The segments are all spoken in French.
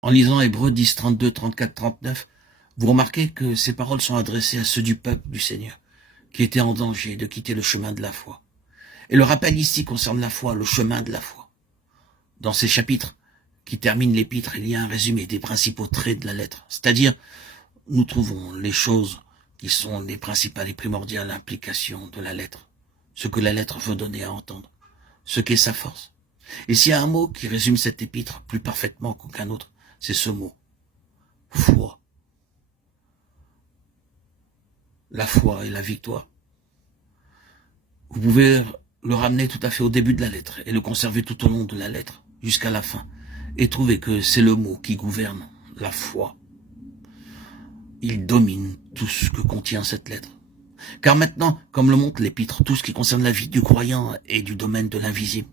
En lisant Hébreux 10, 32, 34, 39, vous remarquez que ces paroles sont adressées à ceux du peuple du Seigneur, qui étaient en danger de quitter le chemin de la foi. Et le rappel ici concerne la foi, le chemin de la foi. Dans ces chapitres qui terminent l'épître, il y a un résumé des principaux traits de la lettre. C'est-à-dire, nous trouvons les choses qui sont les principales et primordiales implications de la lettre. Ce que la lettre veut donner à entendre. Ce qu'est sa force. Et s'il y a un mot qui résume cette épître plus parfaitement qu'aucun autre, c'est ce mot. Foi. La foi et la victoire. Vous pouvez le ramener tout à fait au début de la lettre et le conserver tout au long de la lettre, jusqu'à la fin, et trouver que c'est le mot qui gouverne, la foi. Il domine tout ce que contient cette lettre. Car maintenant, comme le montre l'épître, tout ce qui concerne la vie du croyant est du domaine de l'invisible.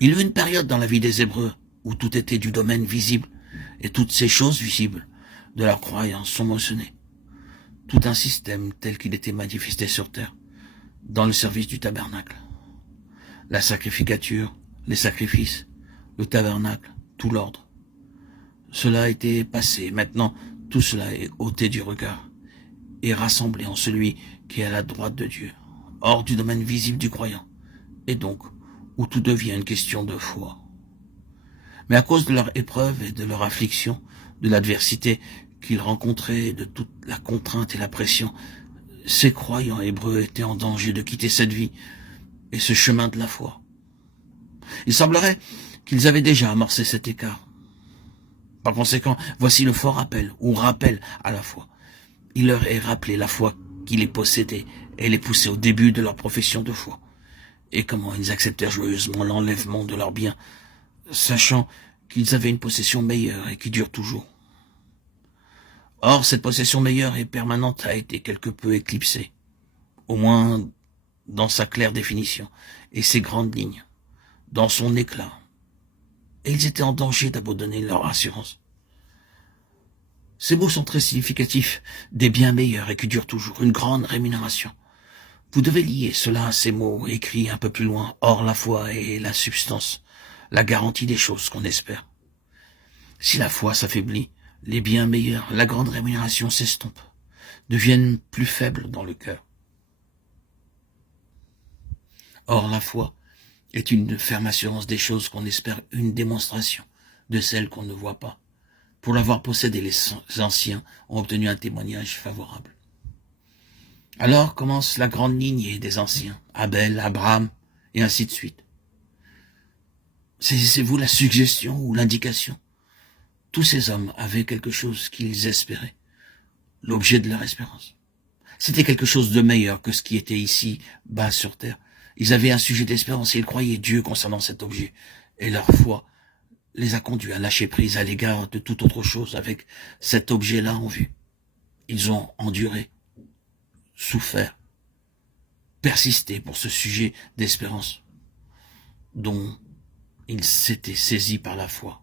Il y a eu une période dans la vie des Hébreux où tout était du domaine visible, et toutes ces choses visibles de leur croyance sont mentionnées. Tout un système tel qu'il était manifesté sur terre, dans le service du tabernacle. La sacrificature, les sacrifices, le tabernacle, tout l'ordre. Cela a été passé, maintenant tout cela est ôté du regard et rassemblé en celui qui est à la droite de Dieu, hors du domaine visible du croyant, et donc où tout devient une question de foi. Mais à cause de leur épreuve et de leur affliction, de l'adversité qu'ils rencontraient, de toute la contrainte et la pression, ces croyants hébreux étaient en danger de quitter cette vie et ce chemin de la foi. Il semblerait qu'ils avaient déjà amorcé cet écart. Par conséquent, voici le fort appel, ou rappel à la foi. Il leur est rappelé la foi qui les possédait et les poussait au début de leur profession de foi, et comment ils acceptèrent joyeusement l'enlèvement de leurs biens, sachant qu'ils avaient une possession meilleure et qui dure toujours. Or, cette possession meilleure et permanente a été quelque peu éclipsée, au moins dans sa claire définition et ses grandes lignes, dans son éclat. Et ils étaient en danger d'abandonner leur assurance. Ces mots sont très significatifs, des biens meilleurs et qui durent toujours, une grande rémunération. Vous devez lier cela à ces mots écrits un peu plus loin, hors la foi et la substance, la garantie des choses qu'on espère. Si la foi s'affaiblit, les biens meilleurs, la grande rémunération s'estompe, deviennent plus faibles dans le cœur. Or la foi est une ferme assurance des choses qu'on espère, une démonstration de celles qu'on ne voit pas. Pour l'avoir possédé, les anciens ont obtenu un témoignage favorable. Alors commence la grande lignée des anciens, Abel, Abraham, et ainsi de suite. Saisissez-vous la suggestion ou l'indication? Tous ces hommes avaient quelque chose qu'ils espéraient, l'objet de leur espérance. C'était quelque chose de meilleur que ce qui était ici, bas sur terre. Ils avaient un sujet d'espérance et ils croyaient Dieu concernant cet objet. Et leur foi les a conduits à lâcher prise à l'égard de toute autre chose avec cet objet-là en vue. Ils ont enduré, souffert, persisté pour ce sujet d'espérance dont ils s'étaient saisis par la foi.